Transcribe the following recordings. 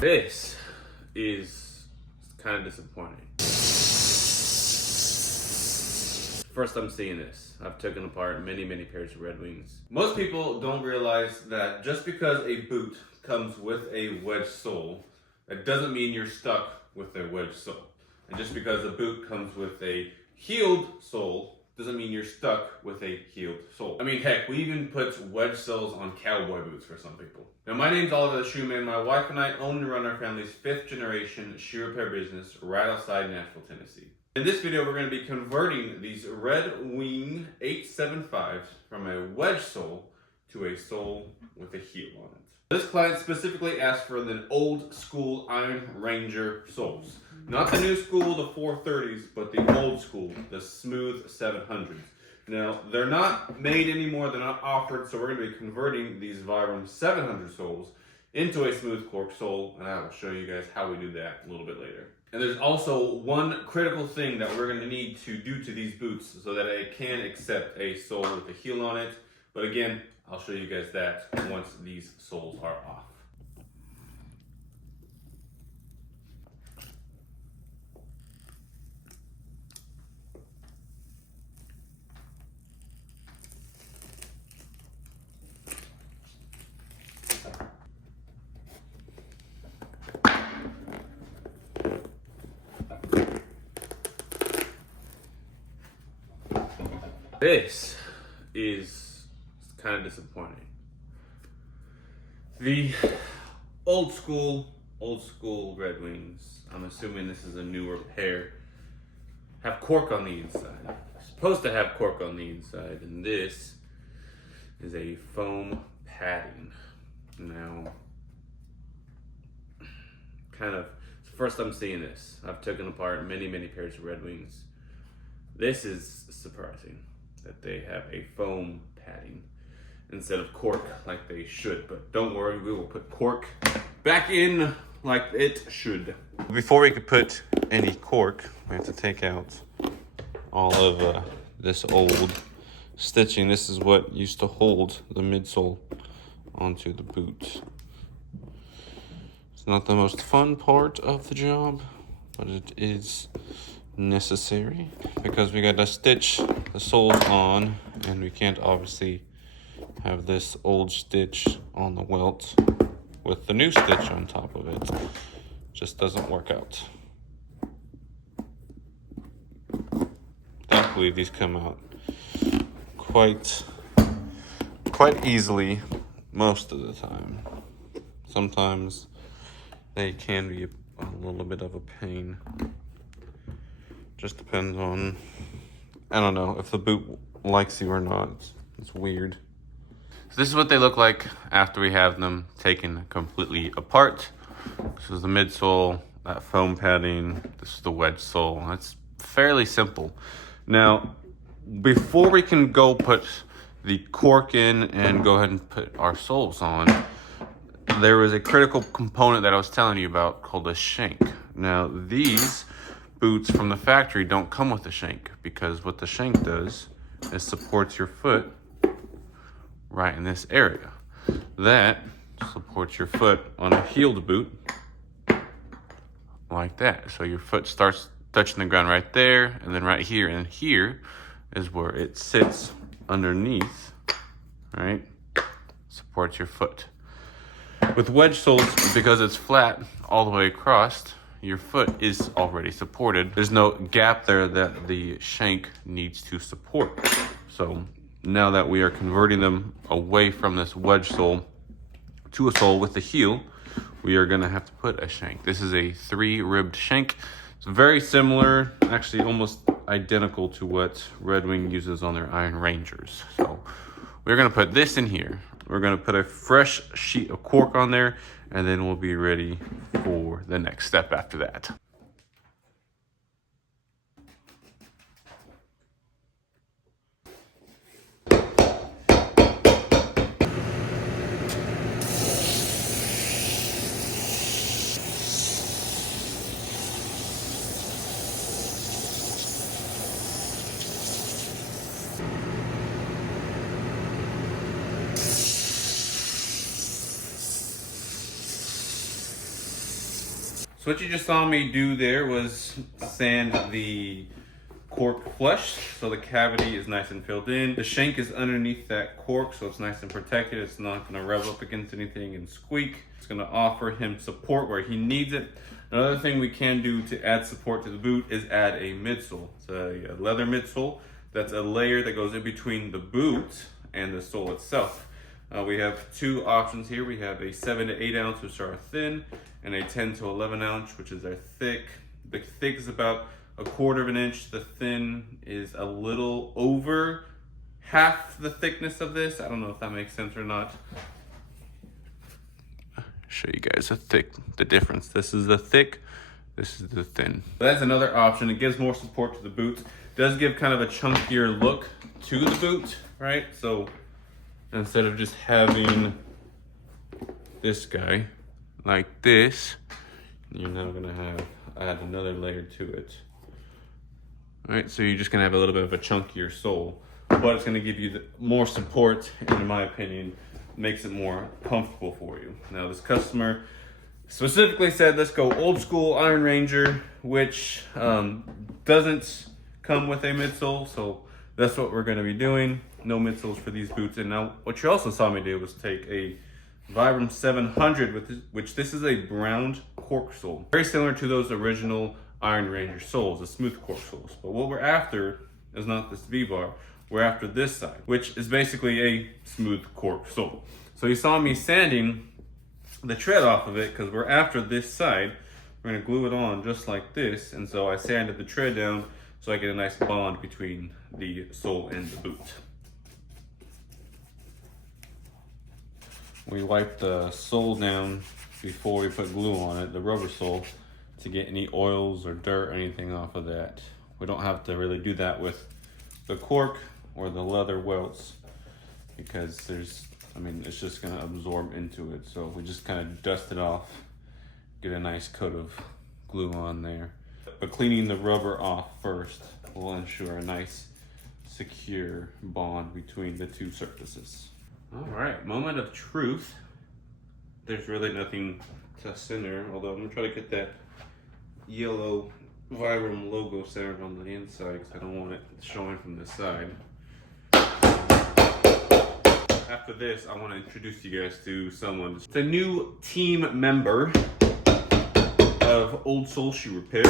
This is kind of disappointing. First I'm seeing this. I've taken apart many pairs of Red Wings. Most people don't realize that just because a boot comes with a wedge sole, that doesn't mean you're stuck with a wedge sole. And just because a boot comes with a heeled sole doesn't mean you're stuck with a heeled sole. I mean, heck, we even put wedge soles on cowboy boots for some people. Now, my name's Oliver the Shoeman. My wife and I own and run our family's 5th generation shoe repair business right outside Nashville, Tennessee. In this video, we're going to be converting these Red Wing 875s from a wedge sole to a sole with a heel on it. This client specifically asked for the old school Iron Ranger soles. Not the new school, the 430s, but the old school, the smooth 700s. Now, they're not made anymore, they're not offered, so we're going to be converting these Vibram 700 soles into a smooth cork sole, and I will show you guys how we do that a little bit later. And there's also one critical thing that we're going to need to do to these boots so that it can accept a sole with a heel on it. But again, I'll show you guys that once these soles are off. This is kind of disappointing. The old school Red Wings, I'm assuming this is a newer pair, have cork on the inside. They're supposed to have cork on the inside, and this is a foam padding. Now, first I'm seeing this. I've taken apart many pairs of Red Wings. This is surprising that they have a foam padding instead of cork like they should. But don't worry, we will put cork back in like it should. Before we could put any cork, we have to take out all of this old stitching. This is what used to hold the midsole onto the boot. It's not the most fun part of the job, but it is necessary because we got to stitch the soles on, and we can't obviously have this old stitch on the welt with the new stitch on top of it. Just doesn't work out. Thankfully, these come out quite easily most of the time. Sometimes they can be a little bit of a pain. Just depends on, I don't know, if the boot likes you or not. It's weird. So this is what they look like after we have them taken completely apart. This is the midsole, that foam padding. This is the wedge sole. It's fairly simple. Now, before we can go put the cork in and go ahead and put our soles on, there was a critical component that I was telling you about called a shank. Now, these boots from the factory don't come with a shank, because what the shank does is supports your foot right in this area. That supports your foot on a heeled boot like that. So your foot starts touching the ground right there, and then right here, and here is where it sits underneath, right? Supports your foot. With wedge soles, because it's flat all the way across, your foot is already supported. There's no gap there that the shank needs to support. So now that we are converting them away from this wedge sole to a sole with the heel, we are gonna have to put a shank. This is a 3-ribbed shank. It's very similar, actually almost identical to what Red Wing uses on their Iron Rangers. So we're gonna put this in here. We're gonna put a fresh sheet of cork on there, and then we'll be ready for the next step after that. So what you just saw me do there was sand the cork flush, so the cavity is nice and filled in. The shank is underneath that cork, so it's nice and protected. It's not gonna rev up against anything and squeak. It's gonna offer him support where he needs it. Another thing we can do to add support to the boot is add a midsole. It's a leather midsole. That's a layer that goes in between the boot and the sole itself. We have two options here. We have a 7 to 8 ounce, which are thin, and a 10 to 11 ounce, which is our thick. The thick is about 1/4 of an inch. The thin is a little over half the thickness of this. I don't know if that makes sense or not. I'll show you guys the difference. This is the thick, this is the thin. That's another option. It gives more support to the boot. It does give kind of a chunkier look to the boot, right? So instead of just having this guy like this, you're now gonna add another layer to it. All right, so you're just gonna have a little bit of a chunkier sole, but it's gonna give you more support, and in my opinion, makes it more comfortable for you. Now, this customer specifically said, let's go old school Iron Ranger, which doesn't come with a midsole, so that's what we're gonna be doing. No midsoles for these boots. And now, what you also saw me do was take a Vibram 700, which this is a browned cork sole. Very similar to those original Iron Ranger soles, the smooth cork soles. But what we're after is not this V-bar, we're after this side, which is basically a smooth cork sole. So you saw me sanding the tread off of it because we're after this side. We're gonna glue it on just like this. And so I sanded the tread down so I get a nice bond between the sole and the boot. We wipe the sole down before we put glue on it, the rubber sole, to get any oils or dirt or anything off of that. We don't have to really do that with the cork or the leather welts because it's just gonna absorb into it. So we just kind of dust it off, get a nice coat of glue on there. But cleaning the rubber off first will ensure a nice, secure bond between the two surfaces. All right, moment of truth. There's really nothing to center, although I'm gonna try to get that yellow Vibram logo centered on the inside because I don't want it showing from this side. After this, I want to introduce you guys to someone. It's a new team member of Outsole Shoe Repair.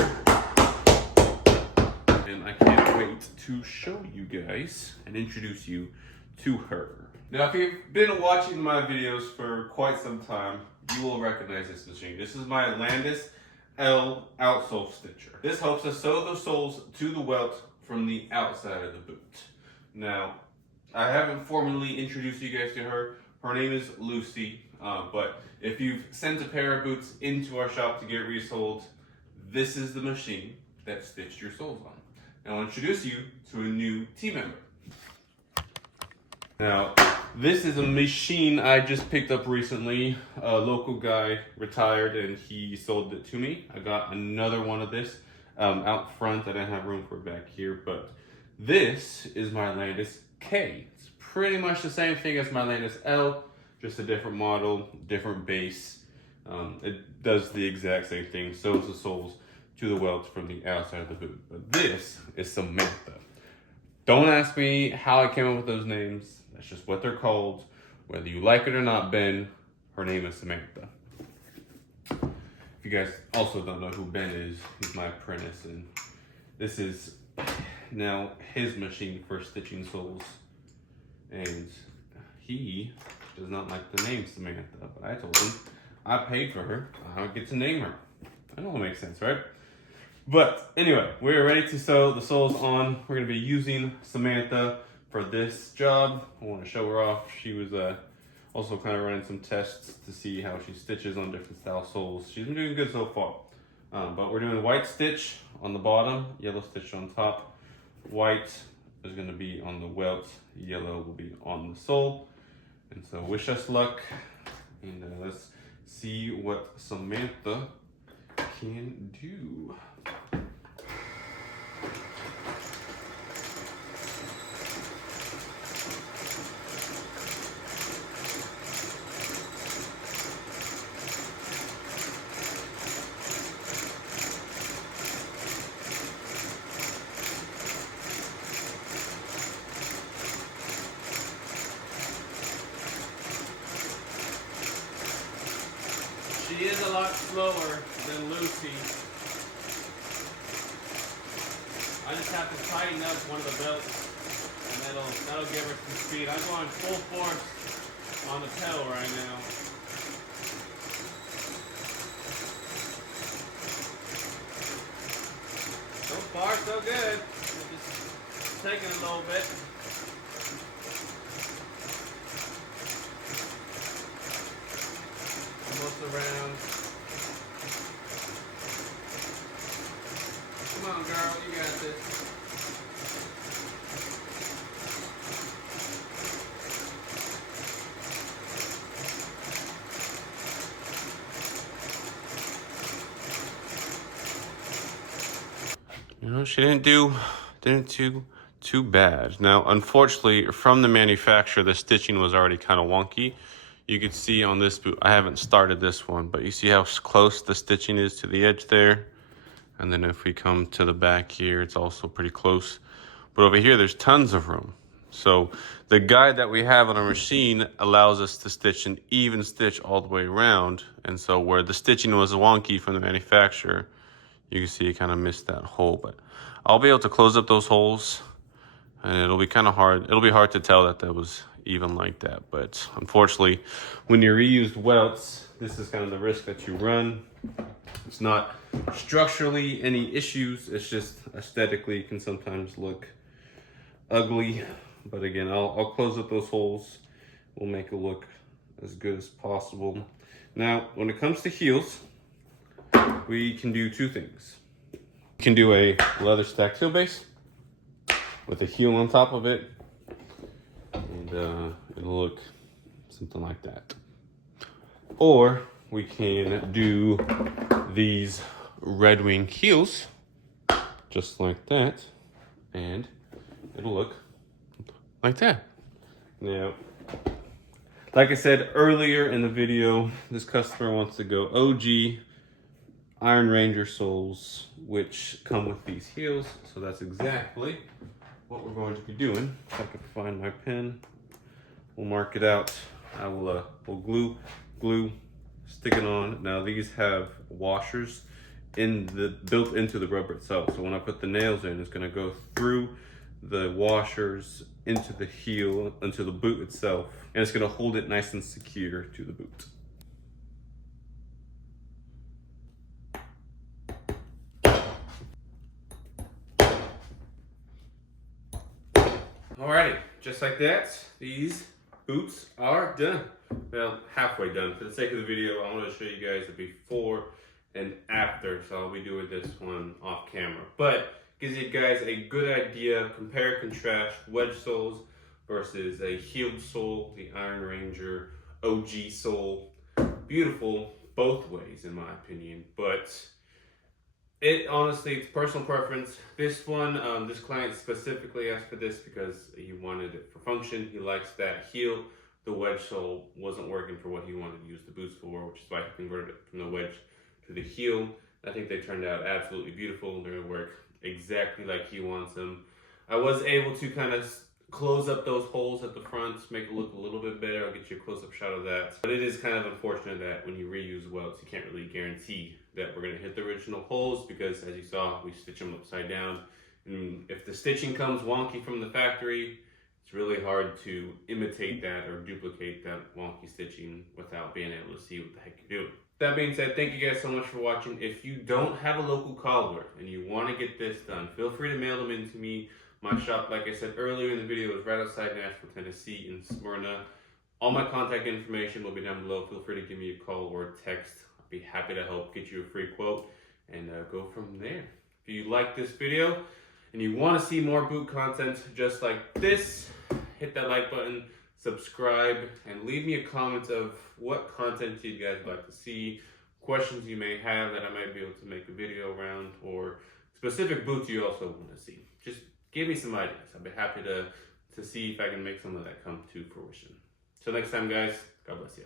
And I can't wait to show you guys and introduce you to her. Now, if you've been watching my videos for quite some time, you will recognize this machine. This is my Landis L outsole stitcher. This helps us sew the soles to the welt from the outside of the boot. Now, I haven't formally introduced you guys to her. Her name is Lucy, but if you've sent a pair of boots into our shop to get resoled, this is the machine that stitched your soles on. And I'll introduce you to a new team member. Now, this is a machine I just picked up recently. A local guy retired and he sold it to me. I got another one of this out front. I didn't have room for it back here, but this is my Landis K. It's pretty much the same thing as my Landis L, just a different model, different base. It does the exact same thing, sews the soles to the welt from the outside of the boot. But this is Samantha. Don't ask me how I came up with those names. That's just what they're called. Whether you like it or not, Ben, her name is Samantha. If you guys also don't know who Ben is, he's my apprentice, and this is now his machine for stitching soles. And he does not like the name Samantha, but I told him I paid for her, I would get to name her. I know it makes sense, right? But anyway, we're ready to sew the soles on. We're gonna be using Samantha for this job. I want to show her off. She was also kind of running some tests to see how she stitches on different style soles. She's been doing good so far. But we're doing white stitch on the bottom, yellow stitch on top. White is going to be on the welt, yellow will be on the sole. And so wish us luck, and let's see what Samantha can do. She is a lot slower than Lucy. I just have to tighten up one of the belts, and that'll give her some speed. I'm going full force on the pedal right now. So far, so good. Just taking a little bit. Almost around. Come on, girl, you got this. You know, she didn't do too bad. Now, unfortunately, from the manufacturer, the stitching was already kind of wonky. You could see on this boot, I haven't started this one, but you see how close the stitching is to the edge there? And then if we come to the back here, it's also pretty close. But over here, there's tons of room. So the guide that we have on our machine allows us to stitch an even stitch all the way around. And so where the stitching was wonky from the manufacturer, you can see it kind of missed that hole. But I'll be able to close up those holes, and it'll be kind of hard. It'll be hard to tell that that was even like that. But unfortunately, when you reused welts, this is kind of the risk that you run. It's not structurally any issues. It's just aesthetically can sometimes look ugly. But again, I'll close up those holes. We'll make it look as good as possible. Now, when it comes to heels, we can do two things. We can do a leather stacked heel base with a heel on top of it, and it'll look something like that. Or we can do these Red Wing heels, just like that, and it'll look like that. Now, like I said earlier in the video, this customer wants to go OG Iron Ranger soles, which come with these heels. So that's exactly what we're going to be doing. If I can find my pen, we'll mark it out. I will we'll glue, stick it on. Now these have washers built into the rubber itself. So when I put the nails in, it's going to go through the washers into the heel, into the boot itself, and it's going to hold it nice and secure to the boot. Alrighty, just like that, these boots are done. Well, halfway done. For the sake of the video, I want to show you guys the before and after, so I'll be doing this one off camera. But gives you guys a good idea, compare, contrast wedge soles versus a heeled sole, the Iron Ranger OG sole. Beautiful both ways in my opinion, but it honestly, it's personal preference. This one, this client specifically asked for this because he wanted it for function. He likes that heel. The wedge sole wasn't working for what he wanted to use the boots for, which is why he converted it from the wedge to the heel. I think they turned out absolutely beautiful. They're gonna work exactly like he wants them. I was able to kind of close up those holes at the front, make it look a little bit better. I'll get you a close-up shot of that. But it is kind of unfortunate that when you reuse welts, you can't really guarantee that we're gonna hit the original holes because, as you saw, we stitch them upside down. And if the stitching comes wonky from the factory, it's really hard to imitate that or duplicate that wonky stitching without being able to see what the heck you're doing. That being said, thank you guys so much for watching. If you don't have a local cobbler and you want to get this done, feel free to mail them in to me. My shop, like I said earlier in the video, is right outside Nashville, Tennessee in Smyrna. All my contact information will be down below. Feel free to give me a call or a text. I'll be happy to help get you a free quote and go from there. If you like this video and you want to see more boot content just like this, hit that like button, subscribe, and leave me a comment of what content you guys would like to see, questions you may have that I might be able to make a video around, or specific boots you also want to see. Just give me some ideas. I'd be happy to see if I can make some of that come to fruition. Till next time, guys, God bless you.